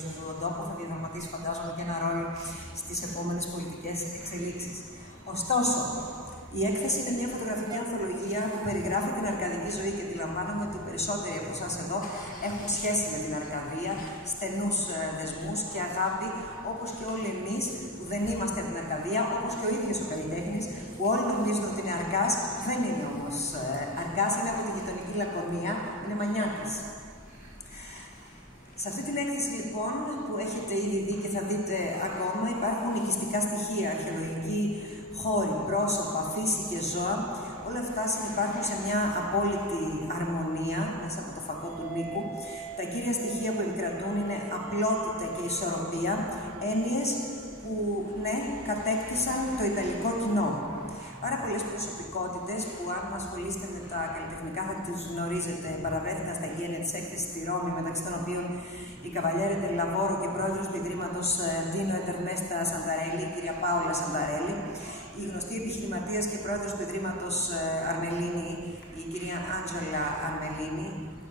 στον τόπο θα διαδραματίσει, φαντάζομαι, και ένα ρόλο στις επόμενες πολιτικές εξελίξεις. Ωστόσο, η έκθεση είναι μια φωτογραφική ανθολογία που περιγράφει την αρκαδική ζωή και αντιλαμβάνομαι ότι οι περισσότεροι από εσάς εδώ έχουν σχέση με την Αρκαδία, στενούς δεσμούς και αγάπη, όπως και όλοι εμείς που δεν είμαστε από την Αρκαδία, όπως και ο ίδιος ο καλλιτέχνης, που όλοι νομίζουν ότι είναι Αρκάς, δεν είναι όμως Αρκάς, είναι από τη γειτονική Λακωνία, είναι Μανιάτης. Σε αυτή την έκθεση λοιπόν που έχετε ήδη δει και θα δείτε ακόμα, υπάρχουν οικιστικά στοιχεία, αρχαιολογικοί χώροι, πρόσωπα, φύση και ζώα. Όλα αυτά συνυπάρχουν σε μια απόλυτη αρμονία μέσα από το φακό του Νίκου. Τα κύρια στοιχεία που επικρατούν είναι απλότητα και ισορροπία, έννοιες που ναι, κατέκτησαν το ιταλικό κοινό. Πάρα πολλές προσωπικότητες που, αν ασχολείστε με τα καλλιτεχνικά, θα τις γνωρίζετε, παραβρέθηκαν στα εγγένεια της έκθεσης στη Ρώμη, μεταξύ των οποίων η Καβαλιέρε del Lavoro και πρόεδρος του Ιδρύματος Ντίνο Ετερμέστα Σανταρέλη, η κυρία Πάολα Σανταρέλη, η γνωστή επιχειρηματίας και πρόεδρος του Ιδρύματος Αρμελίνη, η κυρία Άντζελα Αρμελίνη,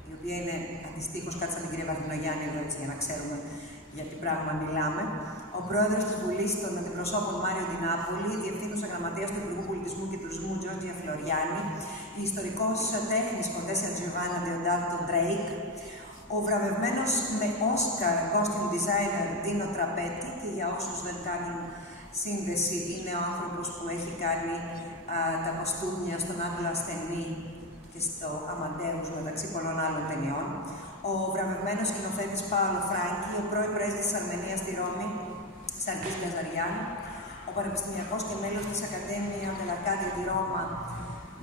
η οποία είναι αντιστοίχως κάτι σαν την κυρία Βαρδινογιάννη, εδώ έτσι για να ξέρουμε για τι πράγμα μιλάμε. Ο πρόεδρος της Βουλής των Αντιπροσώπων Μάριο Ντινάπολη, η διευθύνουσα γραμματέας του Υπουργού Πολιτισμού και Τουρισμού Τζόρτζια Φλωριάννη, η ιστορικός τέχνης Κοντέσια Τζιοβάνα Ντεοντάτο Ντρέικ, ο βραβευμένος με Όσκαρ costume designer Ντίνο Τραπέτη, και για όσους δεν κάνουν σύνδεση, είναι ο άνθρωπος που έχει κάνει τα κοστούμια στον Άγγλο Ασθενή και στο Αμαντέους, μεταξύ πολλών άλλων ταινιών. Ο βραβευμένος σκηνοθέτης Πάολο Φράγκη, ο πρώην πρέσβης της Αρμενίας στη Ρώμη, Σαρκής Γκαζαριάν, ο πανεπιστημιακός και μέλος της Ακαδέμια Τελαρκάντια τη Ρώμα,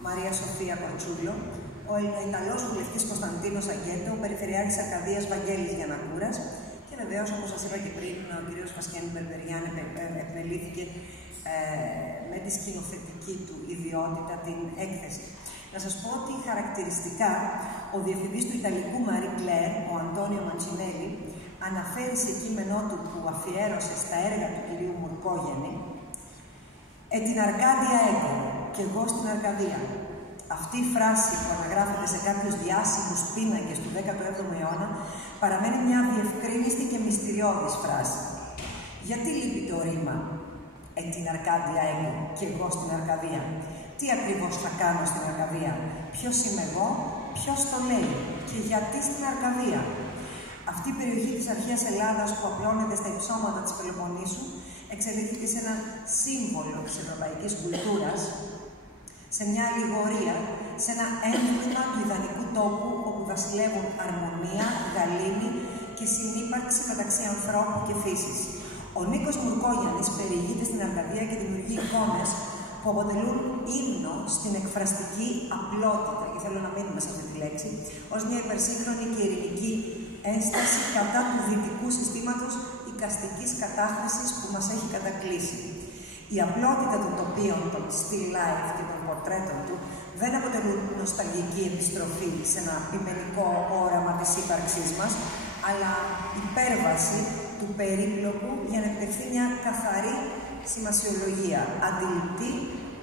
Μαρία Σοφία Κορτσούλο, ο Ελληνοϊταλός βουλευτής Κωνσταντίνος Αγκέντο, ο Περιφερειάρχης Αρκαδίας Βαγγέλης Γιαννακούρας και βεβαίως, όπως σας είπα και πριν, ο κ. Φασκένη Μπερμπεριάν επιμελήθηκε με τη σκηνοθετική του ιδιότητα την έκθεση. Να σας πω ότι χαρακτηριστικά ο διευθυντής του Ιταλικού Μαρί Κλέρ, ο Αντώνιο Μαντσινέλη, αναφέρει σε κείμενό του που αφιέρωσε στα έργα του κυρίου Μουρκόγεννη «Την Αρκάδια έγκο, και εγώ στην Αρκαδία». Αυτή η φράση που αναγράφεται σε κάποιους διάσημους πίνακες του 17ου αιώνα παραμένει μια διευκρίνιστη και μυστηριώδης φράση. Γιατί λείπει το ρήμα «Την Αρκάδια έγκο, και εγώ στην Αρκαδία»? Τι ακριβώς θα κάνω στην Αρκαδία? Ποιος είμαι εγώ? Ποιος το λέει? Και γιατί στην Αρκαδία? Αυτή η περιοχή της αρχαίας Ελλάδας που απλώνεται στα υψώματα της Πελοποννήσου εξελίχθηκε σε ένα σύμβολο της ευρωπαϊκής κουλτούρας, σε μια αλληγορία, σε ένα έμβλημα του ιδανικού τόπου όπου βασιλεύουν αρμονία, γαλήνη και συνύπαρξη μεταξύ ανθρώπου και φύσης. Ο Νίκος Μουρκόγιαννης περιηγείται στην Αρκαδία και δημιουργεί εικόνες που αποτελούν ύμνο στην εκφραστική απλότητα, και θέλω να μείνουμε σε αυτή τη λέξη, ως μια υπερσύγχρονη και ειρηνική ένσταση κατά του δυτικού συστήματος οικαστικής κατάχρησης που μας έχει κατακλείσει. Η απλότητα των τοπίων, των still life και των πορτρέτων του δεν αποτελούν νοσταλγική επιστροφή σε ένα υπερικό όραμα της ύπαρξής μας, αλλά υπέρβαση του περίπλοκου για να επιτευχθεί μια καθαρή σημασιολογία, αντιληπτή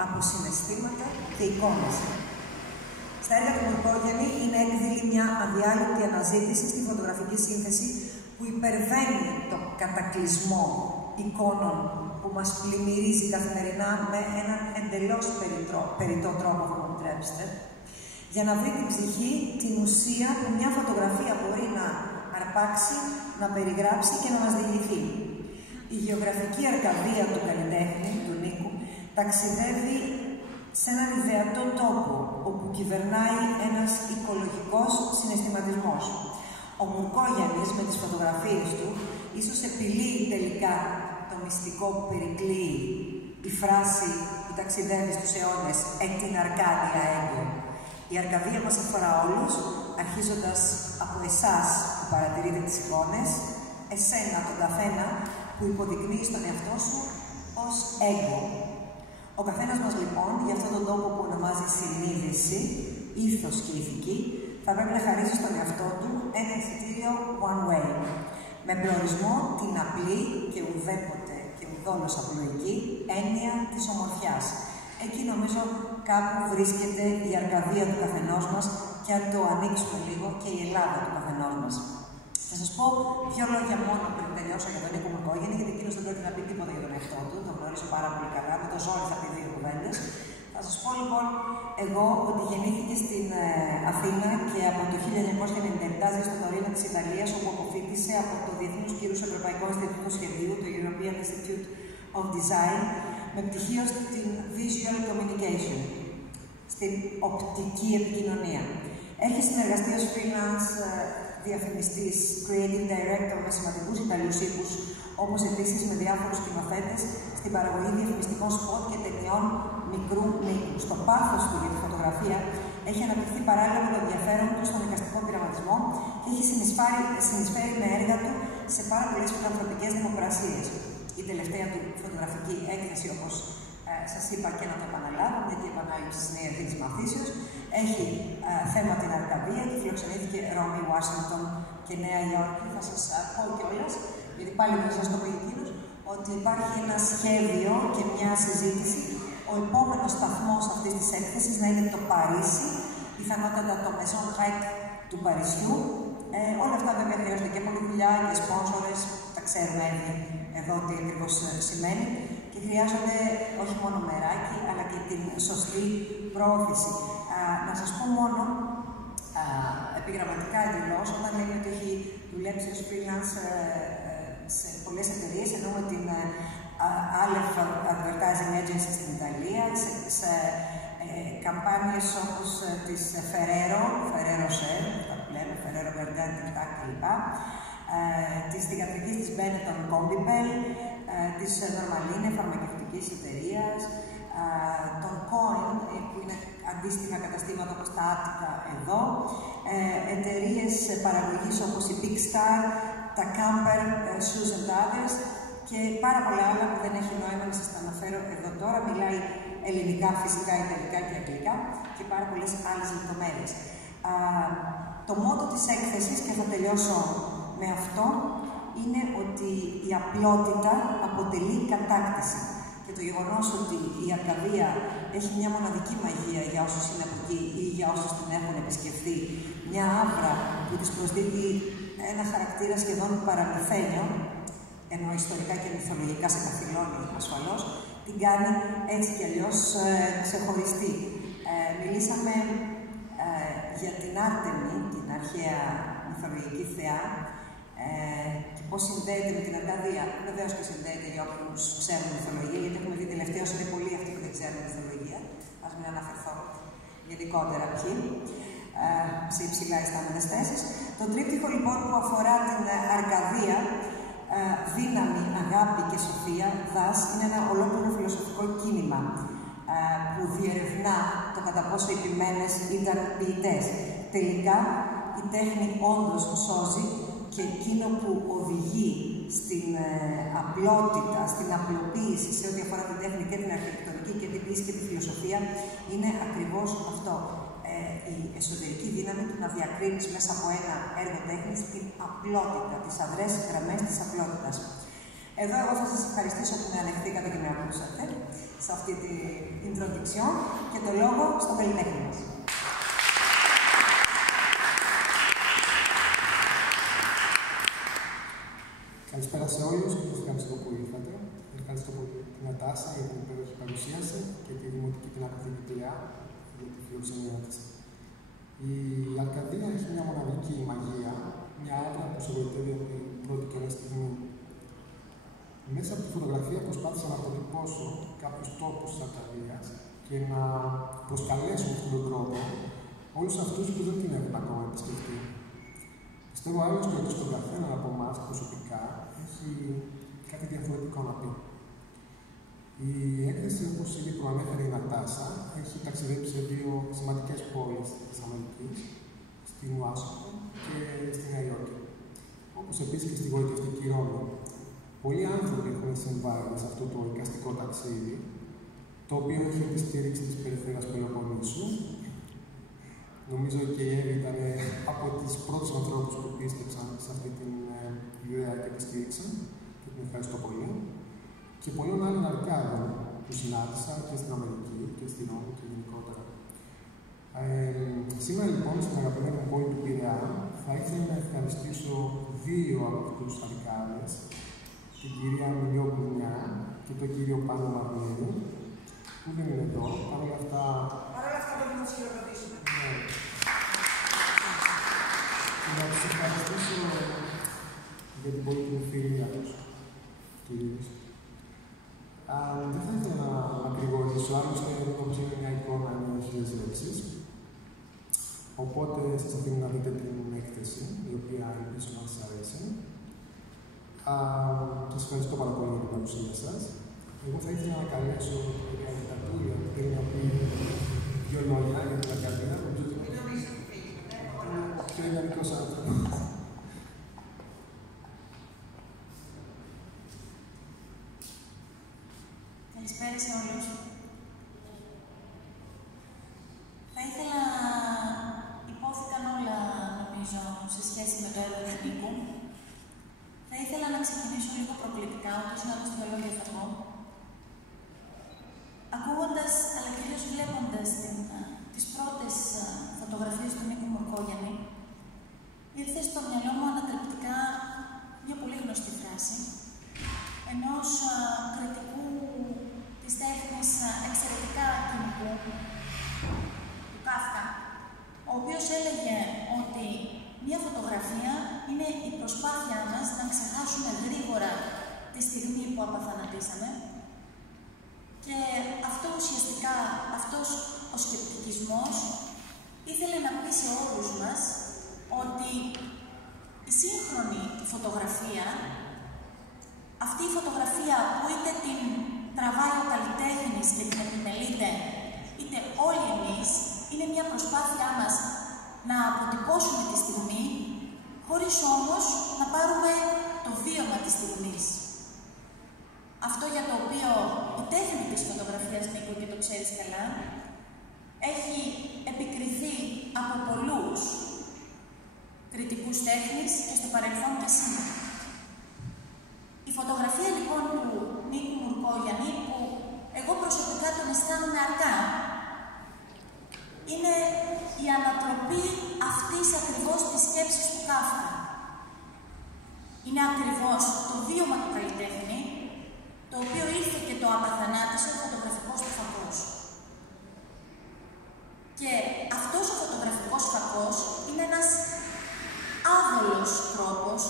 από συναισθήματα και εικόνες. Στα έργα του Μουρκόγεννη είναι έκδηλη μια αδιάλειπτη αναζήτηση στη φωτογραφική σύνθεση που υπερβαίνει το κατακλυσμό εικόνων που μας πλημμυρίζει καθημερινά με έναν εντελώς περιττό τρόπο, θα μου επιτρέψετε, για να βρει την ψυχή, την ουσία που μια φωτογραφία μπορεί να αρπάξει, να περιγράψει και να μας διηγηθεί. Η γεωγραφική Αρκαδία του καλλιτέχνη, του Νίκου, ταξιδεύει σε έναν ιδεατό τόπο, όπου κυβερνάει ένας οικολογικός συναισθηματισμός. Ο Μουρκόγιαννης με τις φωτογραφίες του ίσως επιλύει τελικά το μυστικό που περικλείει η φράση που ταξιδεύει στους αιώνες «Την Αρκάδια έγκο». Η Αρκαδία μας αφορά όλους, αρχίζοντας από εσάς που παρατηρείτε τις εικόνες, εσένα τον καθένα που υποδεικνύει στον εαυτό σου ως έγκο. Ο καθένας μας λοιπόν, για αυτόν τον τόπο που ονομάζει συνείδηση, ήθος και ηθική, θα πρέπει να χαρίσει στον εαυτό του ένα εισιτήριο one way, με προορισμό την απλή και ουδέποτε και ουδόλως απλοϊκή έννοια της ομορφιάς. Εκεί νομίζω κάπου βρίσκεται η Αρκαδία του καθενός μας, και αν το ανοίξουμε λίγο, και η Ελλάδα του καθενός μας. Θα σας πω δύο λόγια μόνο πριν τελειώσω για τον Νίκο Μουρκόγεννη, γιατί εκείνος δεν πρόκειται να πει τίποτα για τον εαυτό του, τον γνωρίζω πάρα πολύ καλά, με το ζόρι θα πει δύο κουβέντες. Θα σας πω λοιπόν εγώ ότι γεννήθηκε στην Αθήνα και από το 1997 ζει στο Τωρίνο της Ιταλίας, όπου αποφοίτησε από το Διεθνούς Κύρους Ευρωπαϊκό Ινστιτούτο Σχεδίου, το European Institute of Design, με πτυχίο στην Visual Communication, στην οπτική επικοινωνία. Έχει συνεργαστεί ως freelance διαφημιστής, creative director με σημαντικούς Ιταλούς οίκους, όπως επίσης με διάφορους σκηνοθέτες στην παραγωγή διαφημιστικών σποτ και ταινιών μικρού μήκου. Στο πάθος του για τη φωτογραφία έχει αναπτυχθεί παράλληλα με το ενδιαφέρον του στον εικαστικό πειραματισμό και έχει συνεισφέρει με έργα του σε πάρα πολλές φιλανθρωπικές δημοκρασίες. Η τελευταία του φωτογραφική έκθεση, όπως σας είπα και να το επαναλάβω, γιατί η επανάληψη είναι η αρχή της μαθήσεως, έχει θέμα την Αρκαδία και φιλοξενήθηκε Ρώμη, Ουάσιγκτον και Νέα Υόρκη. Θα σας πω κιόλας, γιατί πάλι δεν σας το πει εκείνος, ότι υπάρχει ένα σχέδιο και μια συζήτηση. Ο επόμενος σταθμός αυτής της έκθεσης να είναι το Παρίσι, πιθανότατα το Maison Haïk του Παρισιού. Όλα αυτά βέβαια χρειάζονται και πολλή δουλειά και σπόνσορες, τα ξέρουμε εδώ τι ακριβώς σημαίνει. Και χρειάζονται όχι μόνο μεράκι, αλλά και την σωστή πρόθεση. Να σας πω μόνο, επιγραμματικά εντελώς, όταν λέμε ότι έχει δουλέψει ως freelance σε πολλές εταιρείες, εννοούμε την Aleph Advertising Agency στην Ιταλία, σε καμπάνιες όπως της Ferrero Ser, Ferrero Verdant κλπ. Της θυγατρικής της Benetton Combibel, της Normaline, φαρμακευτικής εταιρείας, των Coin, που είναι αντίστοιχα καταστήματα όπως τα Attica εδώ, εταιρείες παραγωγής όπως η Big Star, τα Camper, Shoes and Others και πάρα πολλά άλλα που δεν έχει νόημα να σας τα αναφέρω εδώ τώρα. Μιλάει ελληνικά, φυσικά, ιταλικά και αγγλικά και πάρα πολλές άλλες λεπτομέρειες. Το μότο της έκθεσης, και θα τελειώσω με αυτό, είναι ότι η απλότητα αποτελεί κατάκτηση. Και το γεγονός ότι η Αρκαδία έχει μια μοναδική μαγεία για όσους είναι από εκεί ή για όσους την έχουν επισκεφθεί, μια άβρα που της προσδίδει ένα χαρακτήρα σχεδόν παραμυθένιο, ενώ ιστορικά και μυθολογικά σε καθυλώνει ασφαλώς, την κάνει έτσι κι αλλιώς ξεχωριστή. Μιλήσαμε για την Άρτεμη, την αρχαία μυθολογική θεά, και πώς συνδέεται με την Αρκαδία. Βεβαίως και συνδέεται για όποιους ξέρουν μυθολογία, γιατί έχουμε δει τελευταίως είναι πολλοί αυτοί που δεν ξέρουν μυθολογία. Ας μην αναφερθώ γενικότερα ποιοι, σε υψηλά ιστάμενες θέσεις. Το τρίπτυχο λοιπόν που αφορά την Αρκαδία, δύναμη, αγάπη και σοφία, είναι ένα ολόκληρο φιλοσοφικό κίνημα που διερευνά το κατά πόσο οι ποιημένες ήταν ποιητές. Τελικά, η τέχνη όντως σώζει και εκείνο που οδηγεί στην απλότητα, στην απλοποίηση σε ό,τι αφορά την τέχνη και την αρχιτεκτονική και την ποιήση και τη φιλοσοφία, είναι ακριβώς αυτό. Η εσωτερική δύναμη του να διακρίνεις μέσα από ένα έργο τέχνης την απλότητα, τις αδρές γραμμές της απλότητας. Εδώ εγώ θα σας ευχαριστήσω που με ανεχθήκατε και με ακούσατε σε αυτή την introduction και το λόγο στο καλλιτέχνη μας. Καλησπέρα σε όλους και σας ευχαριστώ που ήρθατε. Ευχαριστώ πολύ την Νατάσα για την υπέροχη παρουσίαση και τη Δημοτική την Ακαδημία για τη φιλοξενία της. Η Αρκαδία έχει μια μοναδική μαγεία, μια άδεια που σε βοηθεύει από την πρώτη και όλη στιγμή. Μέσα από τη φωτογραφία προσπάθησα να αποτυπώσω κάποιους τόπους της Αρκαδίας και να προσκαλέσω με αυτόν τον τρόπο όλους αυτούς που δεν την έχουν ακόμα επισκεφτεί. Πιστεύω άλλωστε ότι στον καθέναν από εμάς προσωπικά έχει κάτι διαφορετικό να πει. Η έκθεση, όπως ήδη προανέφερε η Νατάσα, έχει ταξιδέψει σε δύο σημαντικές πόλεις της Αμερικής, στην Ουάσιγκτον και στη Νέα Υόρκη, όπως επίσης και στη γοητευτική Ρώμη. Πολλοί άνθρωποι έχουν συμβάλει σε αυτό το εικαστικό ταξίδι, το οποίο έχει τη στήριξη της περιφέρειας Πελοποννήσου. Νομίζω και η Εύη ήταν από τις πρώτες ανθρώπους που πίστεψαν σε αυτή την ιδέα και τη στήριξαν και την ευχαριστώ πολύ. Και πολλών άλλων Αρκάδων που συνάντησα και στην Αμερική και στη Ρώμη και γενικότερα. Σήμερα λοιπόν στην αγαπημένη μου πόλη του Πειραιά θα ήθελα να ευχαριστήσω δύο από τους Αρκάδες, την κυρία Μιλιόπουλιά και τον κύριο Πάνο Μαρνίδη, που δεν είναι εδώ. Παρ' όλα αυτά πρέπει να τους χειροκροτήσουμε. Ναι. Να τους ευχαριστήσω για την πολύτιμη φιλία τους, κυρίως. Δεν θα ήθελα να μακρηγορήσω, άλλωστε όπως είναι μια εικόνα με 1000 λέξεις. Οπότε σας αφήνω να δείτε την έκθεση, η οποία ελπίζω να σας αρέσει. Σας ευχαριστώ πάρα πολύ για την παρουσία σας. Εγώ θα ήθελα να καλέσω την κυρία Τατούλια, που θέλει να πει δύο λόγια για την Αρκαδία. Πιο ιδανικός άνθρωπος. Καλησπέρα σε όλους. Θα ήθελα, υπόθηκαν όλα νομίζω σε σχέση με το έργο του Νίκου. Θα ήθελα να ξεκινήσω λίγο προκλητικά, όπως είναι άλλως δύο λόγια θα πω. Ακούγοντας, αλλά κυρίως βλέποντας τις πρώτες φωτογραφίες του Νίκου Μουρκόγιαννη, ήρθε στο μυαλό μου ανατρεπτικά μια πολύ γνωστή φράση ενός κριτικού της τέχνης εξαιρετικά κοινικού, του Κάφκα, ο οποίος έλεγε ότι μια φωτογραφία είναι η προσπάθειά μας να ξεχάσουμε γρήγορα τη στιγμή που απαθανατήσαμε και αυτό ουσιαστικά, αυτός ο σκεπτικισμός ήθελε να πει σε όλους μας ότι η σύγχρονη φωτογραφία, αυτή η φωτογραφία που είτε την τραβάει ο καλλιτέχνης και την επιμελείται, είτε όλοι εμείς, είναι μια προσπάθειά μας να αποτυπώσουμε τη στιγμή, χωρίς όμως να πάρουμε το βίωμα της στιγμής. Αυτό για το οποίο η τέχνη της φωτογραφίας, Νίκο, και το ξέρεις καλά, έχει επικριθεί από πολλούς κριτικούς τέχνης και στο παρελθόν και σήμερα. Η φωτογραφία λοιπόν του Νίκου Μουρκόγιαννη, που εγώ προσωπικά τον αισθάνομαι αρκά, είναι η ανατροπή αυτής ακριβώς της σκέψης του Κάφκα. Είναι ακριβώς το βίωμα του καλλιτέχνη, το οποίο ήρθε και το απαθανάτησε ο φωτογραφικός του φακός. Και αυτός ο φωτογραφικός φακός είναι ένας άβολος τρόπος,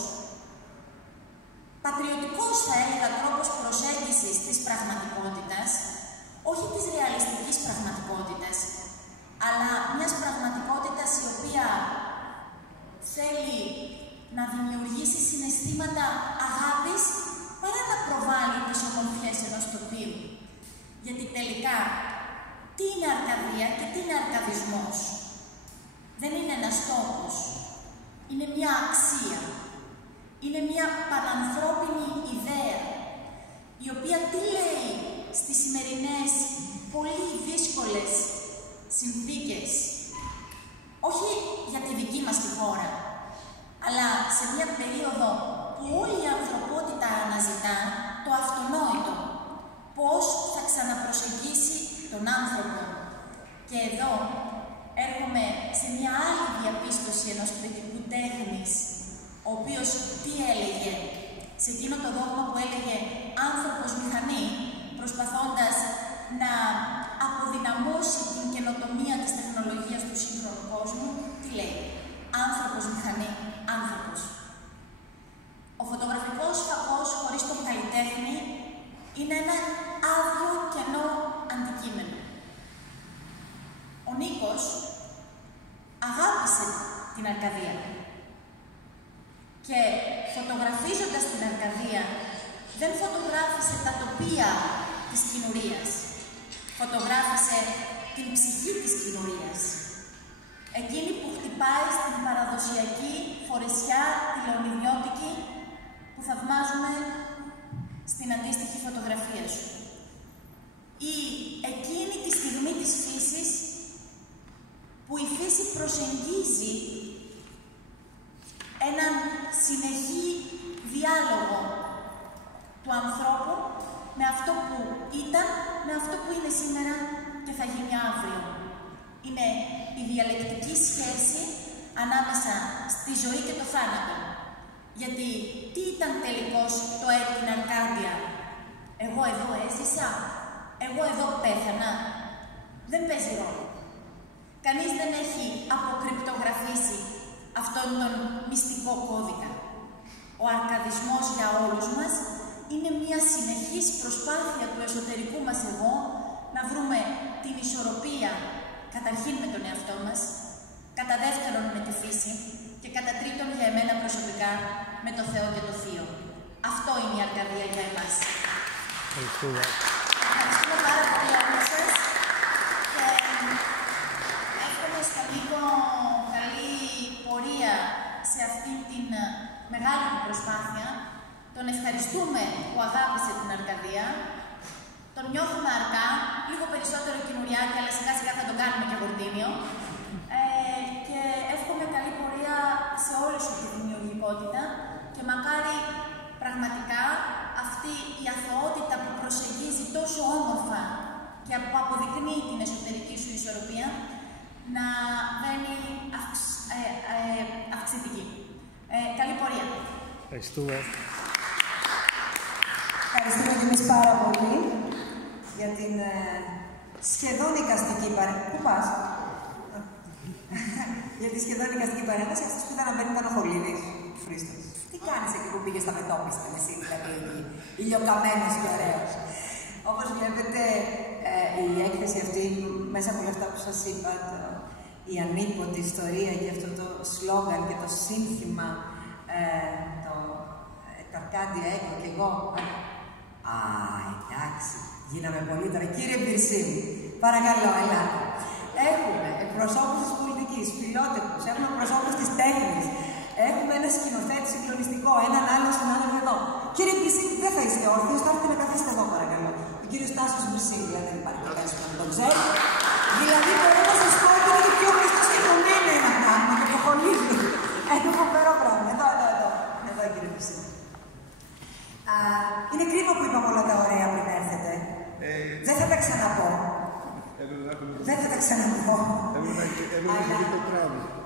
πατριωτικός θα έλεγα τρόπος προσέγγισης της πραγματικότητας, όχι της ρεαλιστικής πραγματικότητας, αλλά μιας πραγματικότητας η οποία θέλει να δημιουργήσει συναισθήματα αγάπης παρά να προβάλλει τις ομορφιές ενός τοπίου. Γιατί τελικά, τι είναι Αρκαδία και τι είναι αρκαδισμός? Δεν είναι ένας τόπος. Είναι μια αξία. Είναι μια πανανθρώπινη ιδέα, η οποία τι λέει στις σημερινές πολύ δύσκολες συνθήκες, όχι για τη δική μας τη χώρα, αλλά σε μια περίοδο που όλη η ανθρωπότητα αναζητά το αυτονόητο, πώς θα ξαναπροσεγγίσει τον άνθρωπο. Και εδώ έρχομαι σε μια άλλη διαπίστωση ενός κριτικού τέχνης, ο οποίος τι έλεγε σε εκείνο το δόγμα που έλεγε «άνθρωπος μηχανή», προσπαθώντας να αποδυναμώσει την καινοτομία της τεχνολογίας του σύγχρονου κόσμου, τι λέει? Άνθρωπος μηχανή, άνθρωπος. Ο φωτογραφικός φακός χωρίς τον καλλιτέχνη είναι ένα άδειο κενό αντικείμενο. Ο Νίκος αγάπησε την Αρκαδία και φωτογραφίζοντας την Αρκαδία δεν φωτογράφησε τα τοπία της κοινορίας. Φωτογράφησε την ψυχή της κοινορίας. Εκείνη που χτυπάει στην παραδοσιακή φορεσιά τη λεωνιδιώτικη που θαυμάζουμε στην αντίστοιχη φωτογραφία σου. Ή εκείνη τη στιγμή της φύσης που η φύση προσεγγίζει έναν συνεχή διάλογο του ανθρώπου με αυτό που ήταν, με αυτό που είναι σήμερα και θα γίνει αύριο. Είναι η διαλεκτική σχέση ανάμεσα στη ζωή και το θάνατο. Γιατί τι ήταν τελικώς το την Αρκάντια? Εγώ εδώ έζησα, εγώ εδώ πέθανα. Δεν παίζει ρόλο. Κανείς δεν έχει αποκρυπτογραφήσει αυτόν τον μυστικό κώδικα. Ο αρκαδισμός για όλους μας είναι μια συνεχής προσπάθεια του εσωτερικού μας εγώ να βρούμε την ισορροπία καταρχήν με τον εαυτό μας, κατά δεύτερον με τη φύση και κατά τρίτον για εμένα προσωπικά με το Θεό και το Θείο. Αυτό είναι η Αρκαδία για εμάς. Ευχαριστούμε πάρα πολύ όλους σας και εύχομαι στον Νίκο καλή πορεία σε αυτή την μεγάλη προσπάθεια. Τον ευχαριστούμε που αγάπησε την Αρκαδία. Τον νιώθουμε αρκά, λίγο περισσότερο καινουριάκι, αλλά σιγά σιγά θα τον κάνουμε και γορτίνιο. Και εύχομαι καλή πορεία σε όλη σου τη δημιουργικότητα και μακάρι πραγματικά αυτή η αθωότητα που προσεγγίζει τόσο όμορφα και που αποδεικνύει την εσωτερική σου ισορροπία να βαίνει αυξητική. Καλή πορεία. Ευχαριστούμε. Ευχαριστούμε και εμείς πάρα πολύ για την σχεδόν εικαστική παρέμβαση. Πού πας? Για τη σχεδόν εικαστική παρέμβαση. Αυτός που ήταν να μπαίνει ήταν ο Χολίδης. Χρήστος. Τι κάνεις εκεί που πήγες στα μετώπιστα, εσύ δηλαδή, ηλιοκαμένος και ωραίος. Όπως βλέπετε, η έκθεση αυτή, μέσα από όλα αυτά που σας είπα, η ανίποτη ιστορία και αυτό το σλόγαν και το σύνθημα, το Αρκάντια έχω και εγώ. Α, εντάξει, γίναμε πολύ τώρα. Κύριε Μπυρσίμ, παρακαλώ, ελάτε. Έχουμε εκπροσώπους της πολιτικής, φιλότεχνους, έχουμε εκπροσώπους της τέχνης, έχουμε ένα σκηνοθέτη συγκλονιστικό, έναν άλλο συνάδελφο εδώ. Κύριε Μπυρσίμ, δεν θα είστε όρθιος, θα έρθετε να καθίσετε εδώ, παρακαλώ. Ο κύριος Τάσος Μπυρσίμ, δηλαδή δεν υπάρχει κανένας που να τον ξέρει. Δηλαδή, μπορώ να σας πω ότι είναι και πιο Χριστός και το μήνα ένα πράγμα και το χολίδι. Ένα φοβερό πράγμα. Εδώ, κύριε Μπυρσίμ. Είναι κρίμα που είπαμε όλα τα ωραία πριν έρθετε. Δεν θα τα ξαναπώ. Δεν θα τα ξαναπώ.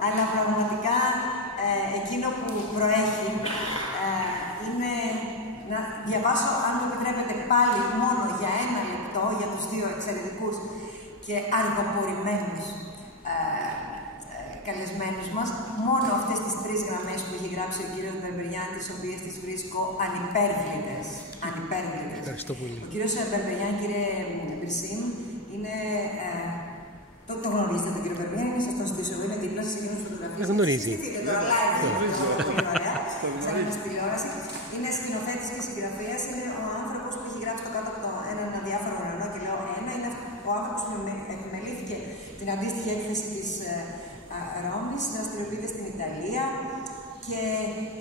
Αλλά πραγματικά εκείνο που προέχει είναι να διαβάσω, αν μου επιτρέπετε, πάλι μόνο για 1 λεπτό για τους 2 εξαιρετικούς και αργοπορημένους καλεσμένους μας, μόνο αυτές τις 3 γραμμές που έχει γράψει ο κύριος Μπερμπεριάν, τις οποίες τις βρίσκω ανυπέρβλητες. Ευχαριστώ πολύ. Ο κύριος Μπερμπεριάν, κύριε Μπυρσίμ, είναι... Το γνωρίζετε τον κύριο Μπερμπεριάν, είναι σας τον στήσω εγώ, είναι δίπλα σας, εκείνος φωτογραφίες. Γνωρίζει. Και τώρα live, πολύ ωραία, σαν την τηλεόραση. Είναι σκηνοθέτης και συγγραφέας, είναι ο άνθρωπος που έχει γράψει το κάτω από έναν αδιάφορο ουρανό και λέω ένα, είναι ο άνθρωπος που επιμελήθηκε την αντίστοιχη έκθεση της Ρώμης, δραστηριοποιείται στην Ιταλία και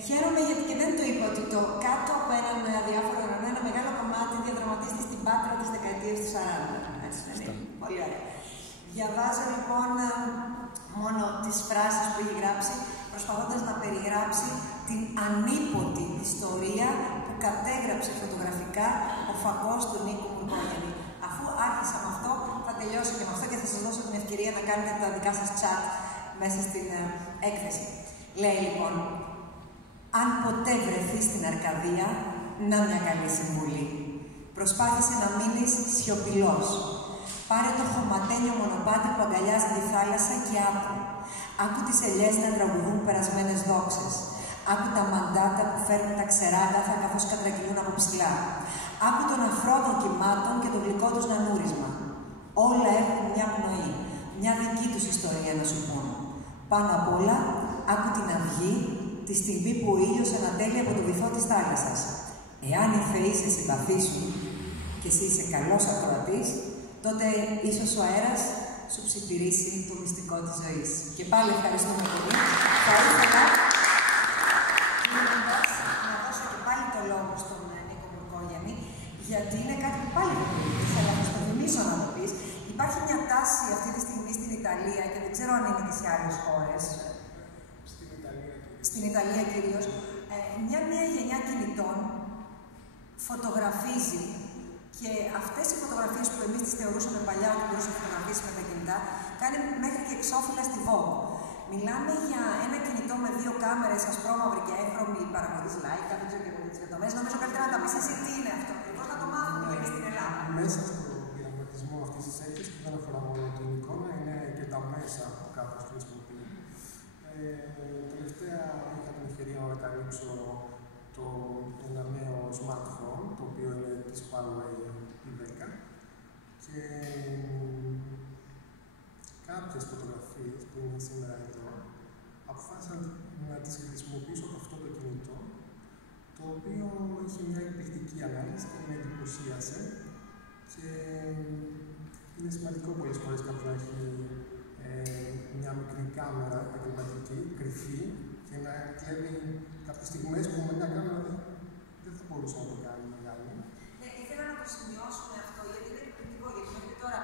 χαίρομαι γιατί και δεν το είπα ότι το κάτω από έναν αδιάφορο ουρανό ένα μεγάλο κομμάτι διαδραματίστηκε στην Πάτρα της δεκαετίας του 40. Έτσι, πολύ ωραία. Διαβάζω λοιπόν μόνο τις φράσεις που έχει γράψει, προσπαθώντας να περιγράψει την ανίποτη ιστορία που κατέγραψε φωτογραφικά ο φακός του Νίκου Μουρκόγιαννη. Αφού άρχισα με αυτό, θα τελειώσω και με αυτό και θα σας δώσω την ευκαιρία να κάνετε τα δικά σας chat μέσα στην έκθεση. Λέει λοιπόν, αν ποτέ βρεθείς στην Αρκαδία, να μια καλή συμβουλή. Προσπάθησε να μείνεις σιωπηλός. Πάρε το χωματένιο μονοπάτι που αγκαλιάζει τη θάλασσα και άκου. Άκου τις ελιές να τραγουδούν περασμένες δόξες. Άκου τα μαντάτα που φέρνουν τα ξεράγαθα καθώς κατρακυλούν από ψηλά. Άκου τον αφρό των κυμάτων και το γλυκό τους νανούρισμα. Όλα έχουν μια πνοή, μια δική τους ιστορία να σου πούν. Πάνω απ' όλα, άκου την αυγή, τη στιγμή που ο ήλιος ανατέλει από το βυθό της θάλασσας. Εάν οι θεοί σε συμπαθήσουν και εσύ είσαι καλός ακροατής, τότε ίσως ο αέρας σου ψιθυρίσει το μυστικό της ζωής. Και πάλι ευχαριστούμε πολύ. Θα ήθελα να δώσω και πάλι το λόγο στον Νίκο Μουρκόγιαννη, γιατί είναι κάτι που πάλι θέλω να το θυμίσω να το πεις. Υπάρχει μια τάση αυτή τη στιγμή στην Ιταλία και δεν ξέρω αν είναι και σε άλλες χώρες. Στην Ιταλία κυρίως. Μια νέα γενιά κινητών φωτογραφίζει και αυτές οι φωτογραφίες που εμείς τις θεωρούσαμε παλιά ότι μπορούσε να φωτογραφίσει με τα κινητά, κάνει μέχρι και εξώφυλλα στη Vogue. Μιλάμε για ένα κινητό με 2 κάμερες, ασπρόμαυρη και έγχρωμη παραγωγής Leica, δεν ξέρω και εγώ τις λεπτομέρειες. Νομίζω καλύτερα να τα πεις εσύ τι είναι αυτό. Ακριβώς να το μάθουμε και στην Ελλάδα. Μέσα στον πειραματισμό αυτής της έκθεσης που δεν αφορά μόνο την εικόνα, είναι και τα μέσα που κάποιος χρησιμοποιεί. Τελευταία είχα την ευκαιρία να ανακαλύψω ένα νέο smartphone, το οποίο είναι της Huawei P10. Και κάποιες φωτογραφίες που είναι σήμερα εδώ, αποφάσισα να τις χρησιμοποιήσω από αυτό το κινητό, το οποίο είχε μια εκπληκτική ανάλυση και με εντυπωσίασε. Και είναι σημαντικό πολλές φορές κάποιος να έχει μια μικρή κάμερα επαγγελματική, κρυφή, και να κλέβει κάποιες στιγμές που με μια κάμερα δεν θα μπορούσε να το κάνει μεγάλη. Ναι, ήθελα να το σημειώσουμε αυτό, γιατί είναι εκπληκτικό. Γιατί μέχρι τώρα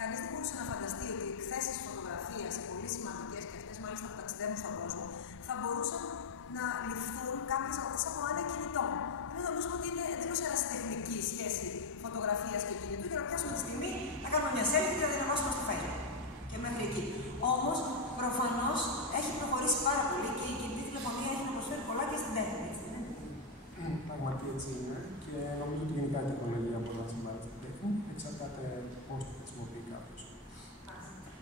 κανείς δεν μπορούσε να φανταστεί ότι οι εκθέσεις φωτογραφίας, οι πολύ σημαντικές και αυτές μάλιστα που ταξιδεύουν στον κόσμο, θα μπορούσαν να ληφθούν κάποιες από αυτές από ένα κινητό. Εμείς νομίζουμε ότι είναι εντελώς ερασιτεχνική σχέση φωτογραφίας και κινητού, για να πιάσουμε τη στιγμή, να κάνουμε μια selfie και να την ανεβάσουμε στο Facebook. Και μέχρι εκεί. Όμως, προφανώς έχει προχωρήσει πάρα πολύ και η κινητή τηλεφωνία έχει να προσφέρει πολλά και στην τέχνη, έτσι είναι. Πραγματικά έτσι είναι. Και νομίζω ότι γενικά η τεχνολογία μπορεί να συμβάλλει στην τέχνη. Εξαρτάται πώς το χρησιμοποιεί κάποιος.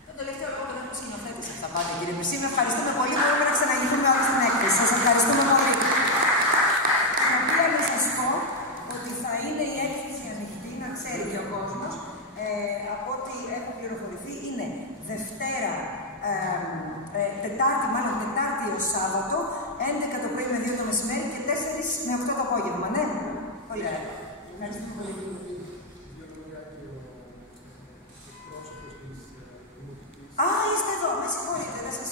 Το τελευταίο λόγο δεν έχω σκηνοθέτη σε αυτά πάντα, κύριε Μυρσή. Ευχαριστούμε πολύ. Μπορούμε να ξαναγυρίσουμε όλη στην έκθεση. Σας ευχαριστούμε πολύ. Η οποία να σας πω ότι θα είναι η έκθεση ανοιχτή, να ξέρει και ο κόσμος. Από ό,τι έχω πληροφορηθεί, είναι Δευτέρα, Τετάρτη ως Σάββατο, 11 το πρωί με 2 το μεσημέρι και 4 με 8 το απόγευμα. Ναι, πολύ ωραία. Ευχαριστούμε πολύ. Α, είστε εδώ, με συγχωρείτε, δεν σας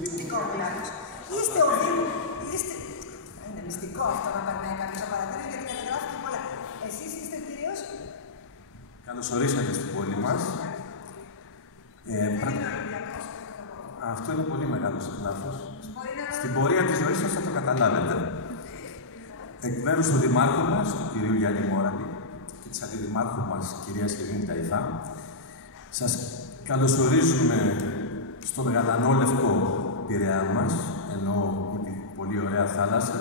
μυστικό μιλάω. Είστε ο Δήμος, είναι μυστικό αυτό να περνάει κάποιος να παρατηρήσει, γιατί καταγράφει και πολλά. Εσείς είστε ο κύριος. Καλώς ορίσατε στην πόλη μας. Αυτό είναι πολύ μεγάλο λάθος. Στην πορεία της ζωής σας θα το καταλάβετε. Εκ μέρους του Δημάρχου μας, του κυρίου Γιάννη Μόραλη, και της Αντιδημάρχου μας, κυρίας Ειρήνη Ταϊθά, σας καλωσορίζουμε στον γαλανόλευκο Πειραιά μας, ενώ με την πολύ ωραία θάλασσα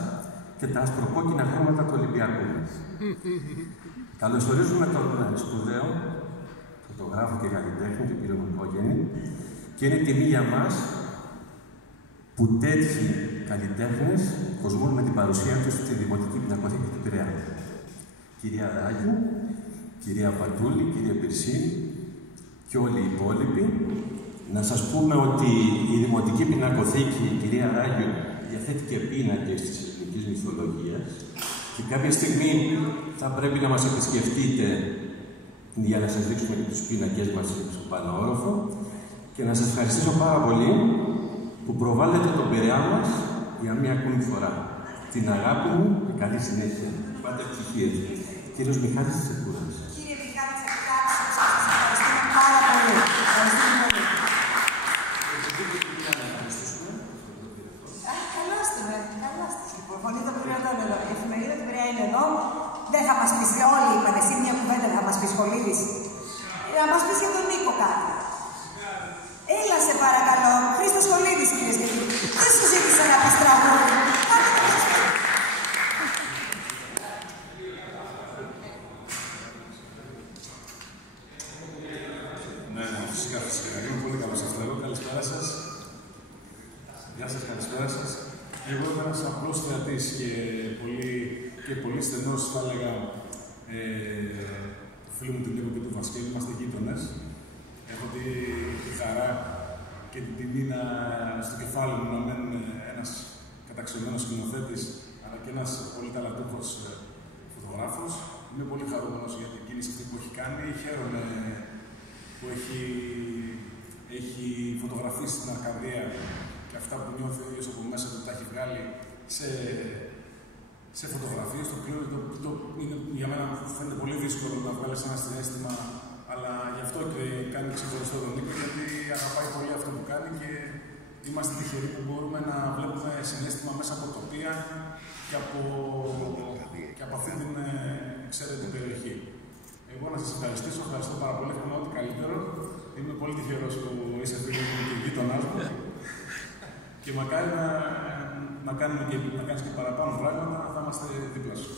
και τα ασπροκόκκινα χρώματα του Ολυμπιακού μας. Καλωσορίζουμε τον σπουδαίο φωτογράφο και καλλιτέχνη, τον κύριο Μικόγεννη, και είναι τιμή για μας που τέτοιοι καλλιτέχνες κοσμούν με την παρουσία τους στη Δημοτική Πινακοθήκη του Πειραιά. Κυρία Ράγιου, κυρία Πατούλη, κυρία Πυρσίνη και όλοι οι υπόλοιποι, να σας πούμε ότι η Δημοτική Πινακοθήκη, η κυρία Ράγιου, διαθέτει και πίνακες της ελληνικής μυθολογίας και κάποια στιγμή θα πρέπει να μας επισκεφτείτε για να σας δείξουμε και τους πίνακες μας στο πάνω όροφο και να σας ευχαριστήσω πάρα πολύ που προβάλλετε τον Πειραιά μας για μία ακόμη φορά. Την αγάπη μου και καλή συνέχεια. Πάντα ευτυχίες. Κύριος Μιχάλης Τσεκούρας. Κύριε Μιχάλη Τσεκούρας, σας ευχαριστούμε πάρα πολύ. Ευχαριστούμε πολύ. Καλώς την, λοιπόν. Φωνείτε που είναι εδώ. Η εφημερίδα του Πειραιά είναι εδώ. Δεν θα μας πεις, όλοι είπαν, εσύ μια κουβέντα δεν θα μας πεις, Σχολίδης. Να μας πεις για τον Νίκο κάτι. Έλα σε παρακαλώ, Χρήστος Σχολίδης, κυρίες και κύριοι. Δεν σου ζήτησα να πεις τραγούδι. Ναι, φυσικά. Είμαι πολύ καλός αυτό εδώ. Καλησπέρα σας. Γεια σας, καλησπέρα σας. Εγώ είμαι ένας απλός θεατής και πολύ στενός, θα έλεγα, του φίλου μου του Νίκο και του Βασκέλη. Είμαστε γείτονες. Έχω τη χαρά και την τιμή στο κεφάλι μου να μένουν ένας καταξιωμένος σκηνοθέτης, αλλά και ένας πολύ ταλαντούχος φωτογράφος. Είμαι πολύ χαρούμενος για την κίνηση αυτή που έχει κάνει. Χαίρομαι που έχει φωτογραφίσει την Αρκαδία και αυτά που νιώθει ο ίδιος από μέσα του τα έχει βγάλει σε φωτογραφίες. Το είναι για μένα φαίνεται πολύ δύσκολο να βγάλεις ένα συναίσθημα, αλλά γι' αυτό και κάνει ξεχωριστό τον Νίκο, γιατί αγαπάει πολύ αυτό που κάνει και είμαστε τυχεροί που μπορούμε να βλέπουμε συναίσθημα μέσα από τοπία και από αυτή την εξαίρετη περιοχή. Εγώ να σας ευχαριστήσω, ευχαριστώ πάρα πολύ, εύχομαι ό,τι καλύτερο. Είμαι πολύ τυχερός που είσαι φίλος μου και γείτονάς μου. και μακάρι να κάνεις και παραπάνω πράγματα, θα είμαστε δίπλα σου.